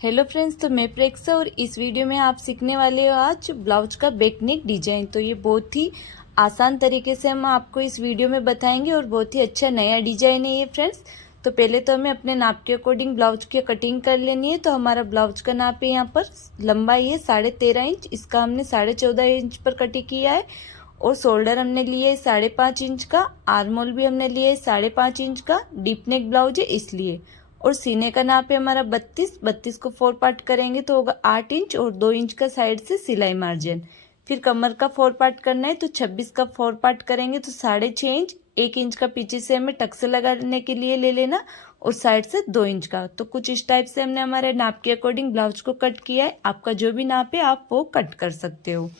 Hello friends, तो मैं प्रेक्षा और इस वीडियो में आप सीखने वाले हो आज ब्लाउज का बैक नेक डिजाइन। तो ये बहुत ही आसान तरीके से हम आपको इस वीडियो में बताएंगे और बहुत ही अच्छा नया डिजाइन है ये फ्रेंड्स। तो पहले तो हमें अपने नाप के अकॉर्डिंग ब्लाउज की कटिंग कर लेनी है। तो हमारा ब्लाउज का नाप है, यहाँ पर लंबाई है 13.5 इंच, इसका हमने 14.5 इंच पर कटिंग किया है। और शोल्डर हमने लिया है 5.5 इंच का, आर्मोल भी हमने लिया है 5.5 इंच का, डीप नेक ब्लाउज है इसलिए। और सीने का नाप है हमारा 32 को 4 पार्ट करेंगे तो होगा 8 इंच और 2 इंच का साइड से सिलाई मार्जिन। फिर कमर का 4 पार्ट करना है तो 26 का 4 पार्ट करेंगे तो 6.5 इंच, 1 इंच का पीछे से हमें टक्स लगाने के लिए ले लेना और साइड से 2 इंच का। तो कुछ इस टाइप से हमने हमारे नाप के अकॉर्डिंग ब्लाउज को कट किया है। आपका जो भी नाप है आप वो कट कर सकते हो।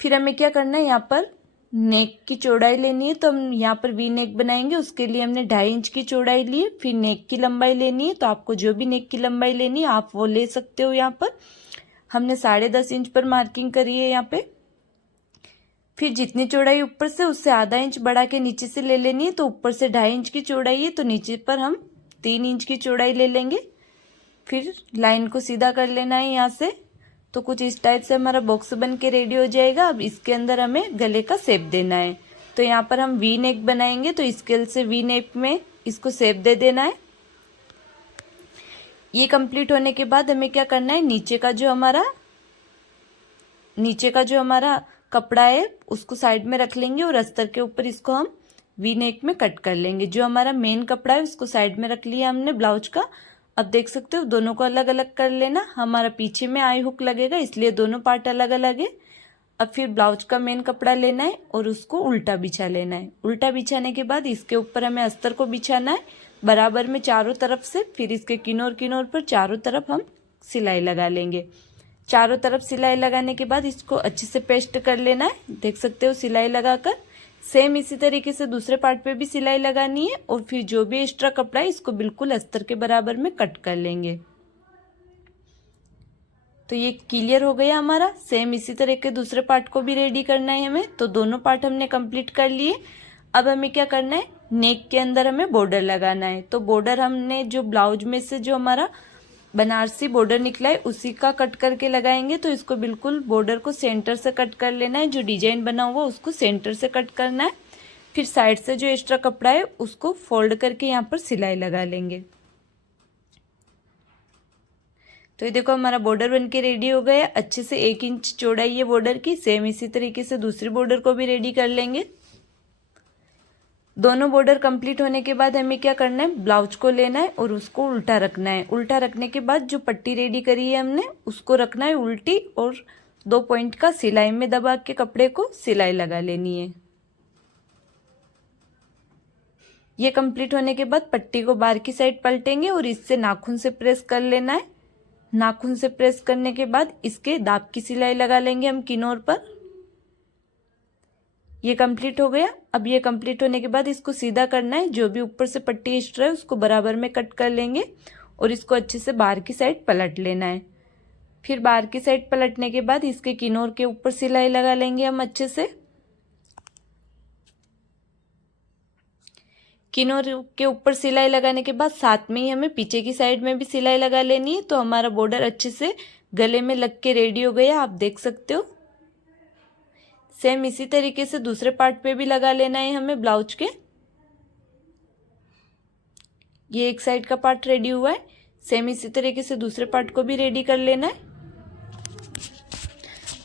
फिर हमें क्या करना है, यहाँ पर नेक की चौड़ाई लेनी है। तो हम यहाँ पर वी नेक बनाएंगे, उसके लिए हमने 2.5 इंच की चौड़ाई ली है। फिर नेक की लंबाई लेनी है, तो आपको जो भी नेक की लंबाई लेनी है आप वो ले सकते हो। यहाँ पर हमने 10.5 इंच पर मार्किंग करी है यहाँ पे। फिर जितनी चौड़ाई ऊपर से उससे आधा इंच बढ़ा के नीचे से ले लेनी है। तो ऊपर से 2.5 इंच की चौड़ाई है तो नीचे पर हम 3 इंच की चौड़ाई ले लेंगे। फिर लाइन को सीधा कर लेना है यहाँ से। तो कुछ इस टाइप से हमारा बॉक्स बन के रेडी हो जाएगा। अब इसके अंदर हमें गले का शेप देना है। तो यहाँ पर हम वी नेक बनाएंगे तो स्केल से वी नेक में इसको शेप दे देना है। ये कंप्लीट होने के बाद हमें क्या करना है, नीचे का जो हमारा कपड़ा है उसको साइड में रख लेंगे और अस्तर के ऊपर इसको हम वी नेक में कट कर लेंगे। जो हमारा मेन कपड़ा है उसको साइड में रख लिया हमने ब्लाउज का। अब देख सकते हो दोनों को अलग अलग कर लेना। हमारा पीछे में आई हुक लगेगा इसलिए दोनों पार्ट अलग अलग है। अब फिर ब्लाउज का मेन कपड़ा लेना है और उसको उल्टा बिछा लेना है। उल्टा बिछाने के बाद इसके ऊपर हमें अस्तर को बिछाना है बराबर में चारों तरफ से। फिर इसके किनार पर चारों तरफ हम सिलाई लगा लेंगे। चारों तरफ सिलाई लगाने के बाद इसको अच्छे से पेस्ट कर लेना है। देख सकते हो सिलाई लगाकर। सेम इसी तरीके से दूसरे पार्ट पे भी सिलाई लगानी है और फिर जो भी एक्स्ट्रा कपड़ा है इसको बिल्कुल अस्तर के बराबर में कट कर लेंगे। तो ये क्लियर हो गया हमारा। सेम इसी तरह के दूसरे पार्ट को भी रेडी करना है हमें। तो दोनों पार्ट हमने कंप्लीट कर लिए। अब हमें क्या करना है, नेक के अंदर हमें बॉर्डर लगाना है। तो बॉर्डर हमने जो ब्लाउज में से जो हमारा बनारसी बॉर्डर निकला है उसी का कट करके लगाएंगे। तो इसको बिल्कुल बॉर्डर को सेंटर से कट कर लेना है। जो डिजाइन बना हुआ उसको सेंटर से कट करना है। फिर साइड से जो एक्स्ट्रा कपड़ा है उसको फोल्ड करके यहाँ पर सिलाई लगा लेंगे। तो ये देखो हमारा बॉर्डर बन के रेडी हो गया। अच्छे से 1 इंच चौड़ाई है बॉर्डर की। सेम इसी तरीके से दूसरी बॉर्डर को भी रेडी कर लेंगे। दोनों बॉर्डर कंप्लीट होने के बाद हमें क्या करना है, ब्लाउज को लेना है और उसको उल्टा रखना है। उल्टा रखने के बाद जो पट्टी रेडी करी है हमने उसको रखना है उल्टी और 2 पॉइंट का सिलाई में दबा के कपड़े को सिलाई लगा लेनी है। ये कंप्लीट होने के बाद पट्टी को बाहर की साइड पलटेंगे और इससे नाखून से प्रेस कर लेना है। नाखून से प्रेस करने के बाद इसके दाब की सिलाई लगा लेंगे हम किनार पर। ये कंप्लीट हो गया। अब ये कंप्लीट होने के बाद इसको सीधा करना है। जो भी ऊपर से पट्टी एक्स्ट्रा है उसको बराबर में कट कर लेंगे और इसको अच्छे से बाहर की साइड पलट लेना है। फिर बाहर की साइड पलटने के बाद इसके किनार के ऊपर सिलाई लगा लेंगे हम अच्छे से। किनार के ऊपर सिलाई लगाने के बाद साथ में ही हमें पीछे की साइड में भी सिलाई लगा लेनी है। तो हमारा बॉर्डर अच्छे से गले में लग के रेडी हो गया, आप देख सकते हो। सेम इसी तरीके से दूसरे पार्ट पे भी लगा लेना है हमें ब्लाउज के। ये एक साइड का पार्ट रेडी हुआ है। सेम इसी तरीके से दूसरे पार्ट को भी रेडी कर लेना है।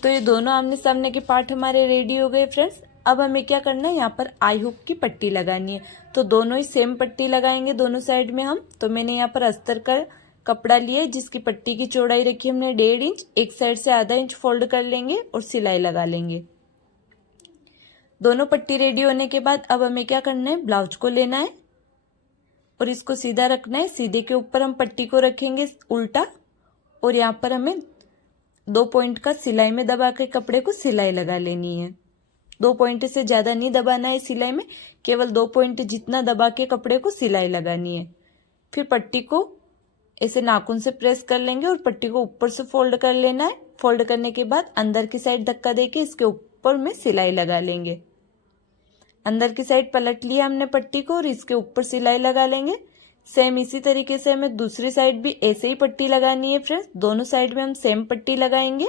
तो ये दोनों आमने सामने के पार्ट हमारे रेडी हो गए फ्रेंड्स। अब हमें क्या करना है, यहाँ पर आई हुक की पट्टी लगानी है। तो दोनों ही सेम पट्टी लगाएंगे दोनों साइड में हम। तो मैंने यहाँ पर अस्तर का कपड़ा लिया है जिसकी पट्टी की चौड़ाई रखी हमने 1.5 इंच। एक साइड से आधा इंच फोल्ड कर लेंगे और सिलाई लगा लेंगे। दोनों पट्टी रेडी होने के बाद अब हमें क्या करना है, ब्लाउज को लेना है और इसको सीधा रखना है। सीधे के ऊपर हम पट्टी को रखेंगे उल्टा और यहाँ पर हमें 2 पॉइंट का सिलाई में दबा के कपड़े को सिलाई लगा लेनी है। 2 पॉइंट से ज़्यादा नहीं दबाना है सिलाई में, केवल 2 पॉइंट जितना दबा के कपड़े को सिलाई लगानी है। फिर पट्टी को ऐसे नाखून से प्रेस कर लेंगे और पट्टी को ऊपर से फोल्ड कर लेना है। फोल्ड करने के बाद अंदर की साइड धक्का देके इसके ऊपर में सिलाई लगा लेंगे। अंदर की साइड पलट लिया हमने पट्टी को और इसके ऊपर सिलाई लगा लेंगे। सेम इसी तरीके से हमें दूसरी साइड भी ऐसे ही पट्टी लगानी है फ्रेंड्स। दोनों साइड में हम सेम पट्टी लगाएंगे।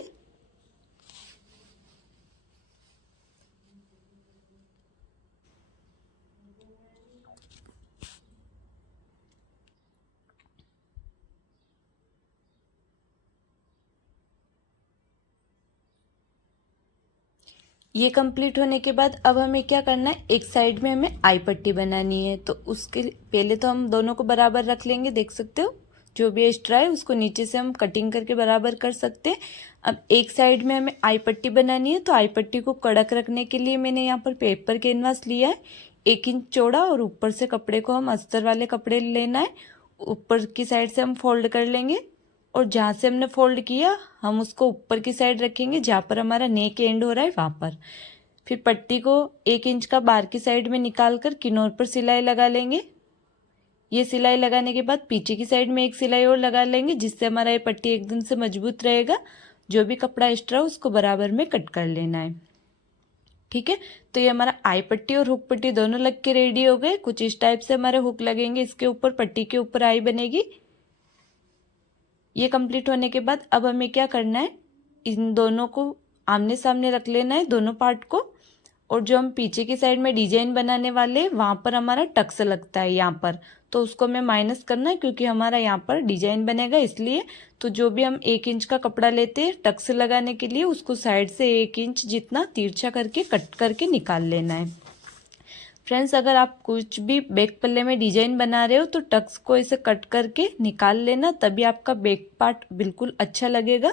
ये कंप्लीट होने के बाद अब हमें क्या करना है, एक साइड में हमें आई पट्टी बनानी है। तो उसके पहले तो हम दोनों को बराबर रख लेंगे। देख सकते हो जो भी एक्स्ट्रा है उसको नीचे से हम कटिंग करके बराबर कर सकते हैं। अब एक साइड में हमें आई पट्टी बनानी है, तो आई पट्टी को कड़क रखने के लिए मैंने यहाँ पर पेपर कैनवास लिया है 1 इंच चौड़ा, और ऊपर से कपड़े को हम अस्तर वाले कपड़े लेना है। ऊपर की साइड से हम फोल्ड कर लेंगे, और जहाँ से हमने फोल्ड किया हम उसको ऊपर की साइड रखेंगे, जहाँ पर हमारा नेक एंड हो रहा है वहाँ पर। फिर पट्टी को 1 इंच का बाहर की साइड में निकाल कर किनार पर सिलाई लगा लेंगे। ये सिलाई लगाने के बाद पीछे की साइड में एक सिलाई और लगा लेंगे, जिससे हमारा ये पट्टी एकदम से मजबूत रहेगा। जो भी कपड़ा एक्स्ट्रा हो उसको बराबर में कट कर लेना है। ठीक है, तो ये हमारा आई पट्टी और हुक पट्टी दोनों लग के रेडी हो गए। कुछ इस टाइप से हमारे हुक लगेंगे, इसके ऊपर पट्टी के ऊपर आई बनेगी। ये कंप्लीट होने के बाद अब हमें क्या करना है, इन दोनों को आमने सामने रख लेना है, दोनों पार्ट को। और जो हम पीछे की साइड में डिजाइन बनाने वाले वहां पर हमारा टक्स लगता है यहाँ पर, तो उसको हमें माइनस करना है, क्योंकि हमारा यहाँ पर डिजाइन बनेगा इसलिए। तो जो भी हम 1 इंच का कपड़ा लेते हैं टक्स लगाने के लिए, उसको साइड से 1 इंच जितना तिरछा करके कट करके निकाल लेना है। फ्रेंड्स, अगर आप कुछ भी बैक पल्ले में डिजाइन बना रहे हो तो टक्स को ऐसे कट करके निकाल लेना, तभी आपका बैक पार्ट बिल्कुल अच्छा लगेगा।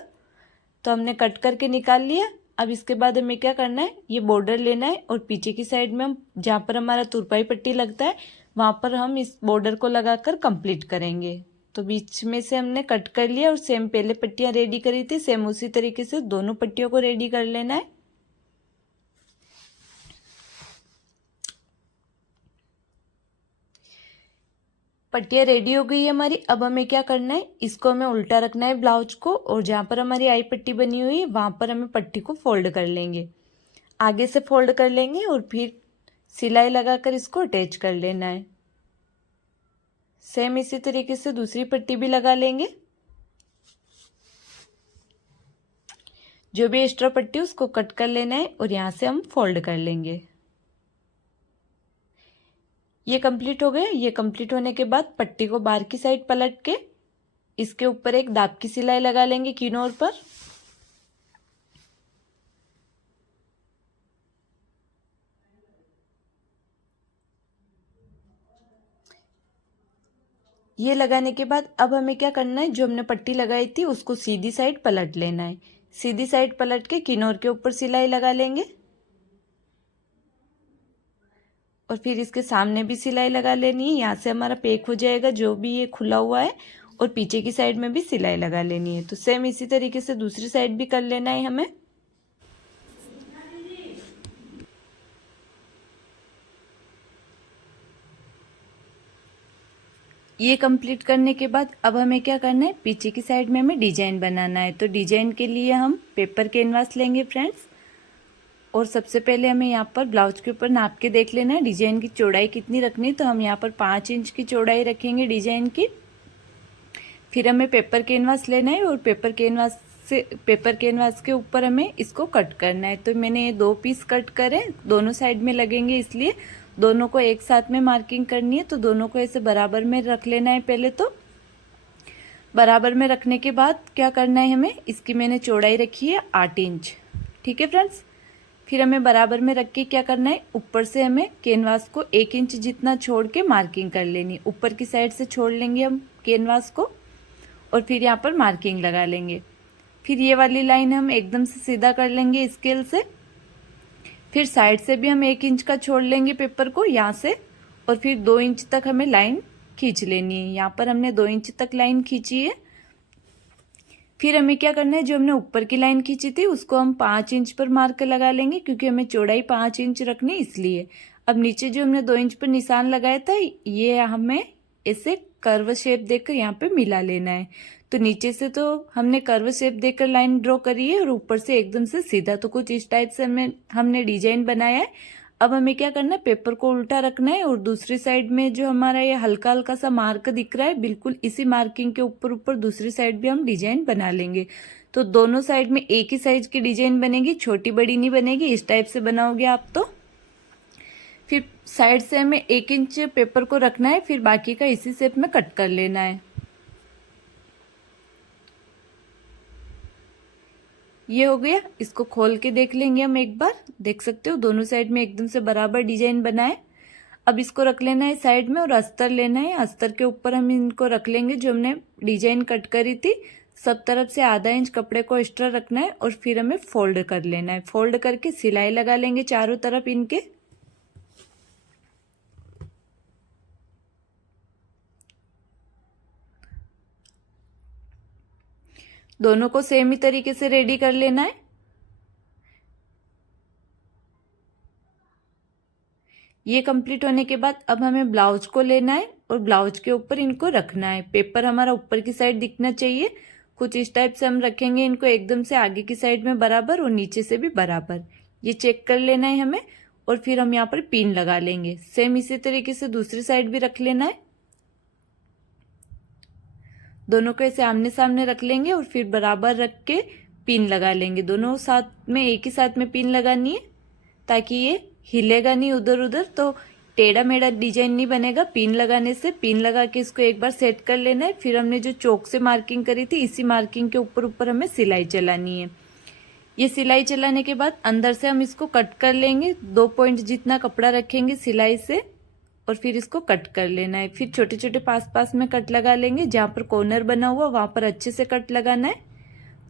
तो हमने कट करके निकाल लिया। अब इसके बाद हमें क्या करना है, ये बॉर्डर लेना है, और पीछे की साइड में हम जहाँ पर हमारा तुरपाई पट्टी लगता है वहाँ पर हम इस बॉर्डर को लगाकर कंप्लीट करेंगे। तो बीच में से हमने कट कर लिया, और सेम पहले पट्टियाँ रेडी करी थी सेम उसी तरीके से दोनों पट्टियों को रेडी कर लेना है। पट्टियाँ रेडी हो गई है हमारी। अब हमें क्या करना है, इसको हमें उल्टा रखना है ब्लाउज को, और जहाँ पर हमारी आई पट्टी बनी हुई है वहाँ पर हमें पट्टी को फोल्ड कर लेंगे, आगे से फोल्ड कर लेंगे, और फिर सिलाई लगाकर इसको अटैच कर लेना है। सेम इसी तरीके से दूसरी पट्टी भी लगा लेंगे। जो भी एक्स्ट्रा पट्टी उसको कट कर लेना है, और यहाँ से हम फोल्ड कर लेंगे। ये कंप्लीट हो गया। ये कंप्लीट होने के बाद पट्टी को बाहर की साइड पलट के इसके ऊपर एक दाब की सिलाई लगा लेंगे किनार पर। ये लगाने के बाद अब हमें क्या करना है, जो हमने पट्टी लगाई थी उसको सीधी साइड पलट लेना है। सीधी साइड पलट के किनार के ऊपर सिलाई लगा लेंगे, और फिर इसके सामने भी सिलाई लगा लेनी है। यहाँ से हमारा पैक हो जाएगा जो भी ये खुला हुआ है, और पीछे की साइड में भी सिलाई लगा लेनी है। तो सेम इसी तरीके से दूसरी साइड भी कर लेना है हमें। ये कंप्लीट करने के बाद अब हमें क्या करना है, पीछे की साइड में हमें डिजाइन बनाना है। तो डिजाइन के लिए हम पेपर कैनवास लेंगे फ्रेंड्स, और सबसे पहले हमें यहाँ पर ब्लाउज के ऊपर नाप के देख लेना है डिजाइन की चौड़ाई कितनी रखनी। तो हम यहाँ पर 5 इंच की चौड़ाई रखेंगे डिजाइन की। फिर हमें पेपर कैनवास लेना है, और पेपर कैनवास के ऊपर हमें इसको कट करना है। तो मैंने ये 2 पीस कट करे, दोनों साइड में लगेंगे, इसलिए दोनों को एक साथ में मार्किंग करनी है। तो दोनों को ऐसे बराबर में रख लेना है। पहले तो बराबर में रखने के बाद क्या करना है हमें, इसकी मैंने चौड़ाई रखी है 8 इंच। ठीक है फ्रेंड्स, फिर हमें बराबर में रख के क्या करना है, ऊपर से हमें कैनवास को 1 इंच जितना छोड़ के मार्किंग कर लेनी। ऊपर की साइड से छोड़ लेंगे हम कैनवास को, और फिर यहाँ पर मार्किंग लगा लेंगे। फिर ये वाली लाइन हम एकदम से सीधा कर लेंगे स्केल से। फिर साइड से भी हम 1 इंच का छोड़ लेंगे पेपर को यहाँ से, और फिर 2 इंच तक हमें लाइन खींच लेनी है। यहाँ पर हमने 2 इंच तक लाइन खींची है। फिर हमें क्या करना है, जो हमने ऊपर की लाइन खींची थी उसको हम 5 इंच पर मार्क लगा लेंगे, क्योंकि हमें चौड़ाई 5 इंच रखनी इसलिए। अब नीचे जो हमने 2 इंच पर निशान लगाया था, ये हमें ऐसे कर्व शेप देकर यहाँ पे मिला लेना है। तो नीचे से तो हमने कर्व शेप देकर लाइन ड्रॉ करी है, और ऊपर से एकदम से सीधा। तो कुछ इस टाइप से हमने डिजाइन बनाया है। अब हमें क्या करना है, पेपर को उल्टा रखना है और दूसरी साइड में जो हमारा ये हल्का हल्का सा मार्क दिख रहा है, बिल्कुल इसी मार्किंग के ऊपर ऊपर दूसरी साइड भी हम डिजाइन बना लेंगे। तो दोनों साइड में एक ही साइज की डिजाइन बनेगी, छोटी बड़ी नहीं बनेगी। इस टाइप से बनाओगे आप तो फिर साइड से हमें 1 इंच पेपर को रखना है, फिर बाकी का इसी शेप में कट कर लेना है। ये हो गया। इसको खोल के देख लेंगे हम एक बार। देख सकते हो दोनों साइड में एकदम से बराबर डिजाइन बना है। अब इसको रख लेना है साइड में और अस्तर लेना है। अस्तर के ऊपर हम इनको रख लेंगे जो हमने डिजाइन कट करी थी। सब तरफ से आधा इंच कपड़े को एक्स्ट्रा रखना है और फिर हमें फोल्ड कर लेना है। फोल्ड करके सिलाई लगा लेंगे चारों तरफ इनके। दोनों को सेम ही तरीके से रेडी कर लेना है। ये कंप्लीट होने के बाद अब हमें ब्लाउज को लेना है और ब्लाउज के ऊपर इनको रखना है। पेपर हमारा ऊपर की साइड दिखना चाहिए। कुछ इस टाइप से हम रखेंगे इनको, एकदम से आगे की साइड में बराबर और नीचे से भी बराबर। ये चेक कर लेना है हमें और फिर हम यहाँ पर पिन लगा लेंगे। सेम इसी तरीके से दूसरी साइड भी रख लेना है। दोनों को ऐसे आमने सामने रख लेंगे और फिर बराबर रख के पिन लगा लेंगे। दोनों साथ में एक ही साथ में पिन लगानी है ताकि ये हिलेगा नहीं उधर उधर, तो टेढ़ा मेढ़ा डिजाइन नहीं बनेगा। पिन लगाने से पिन लगा के इसको एक बार सेट कर लेना है। फिर हमने जो चौक से मार्किंग करी थी इसी मार्किंग के ऊपर ऊपर हमें सिलाई चलानी है। ये सिलाई चलाने के बाद अंदर से हम इसको कट कर लेंगे। 2 पॉइंट जितना कपड़ा रखेंगे सिलाई से और फिर इसको कट कर लेना है। फिर छोटे छोटे पास पास में कट लगा लेंगे। जहाँ पर कॉर्नर बना हुआ वहां पर अच्छे से कट लगाना है।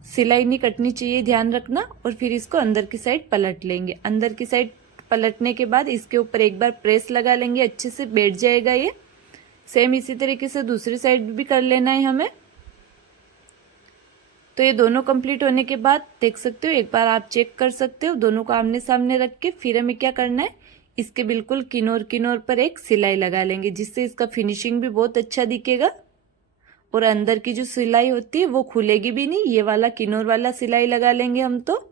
सिलाई नहीं कटनी चाहिए, ध्यान रखना। और फिर इसको अंदर की साइड पलट लेंगे। अंदर की साइड पलटने के बाद इसके ऊपर एक बार प्रेस लगा लेंगे, अच्छे से बैठ जाएगा ये। सेम इसी तरीके से दूसरी साइड भी कर लेना है हमें। तो ये दोनों कंप्लीट होने के बाद देख सकते हो, एक बार आप चेक कर सकते हो। दोनों को आमने सामने रख के फिर हमें क्या करना है, इसके बिल्कुल किनोर किनोर पर एक सिलाई लगा लेंगे, जिससे इसका फिनिशिंग भी बहुत अच्छा दिखेगा। और अंदर की जो सिलाई होती है वो खुलेगी भी नहीं। ये वाला किनोर वाला सिलाई लगा लेंगे हम तो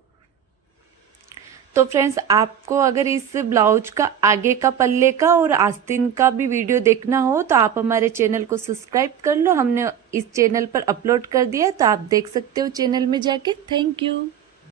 फ्रेंड्स, आपको अगर इस ब्लाउज का आगे का पल्ले का और आस्तीन का भी वीडियो देखना हो तो आप हमारे चैनल को सब्सक्राइब कर लो। हमने इस चैनल पर अपलोड कर दिया, तो आप देख सकते हो चैनल में जाके। Thank you.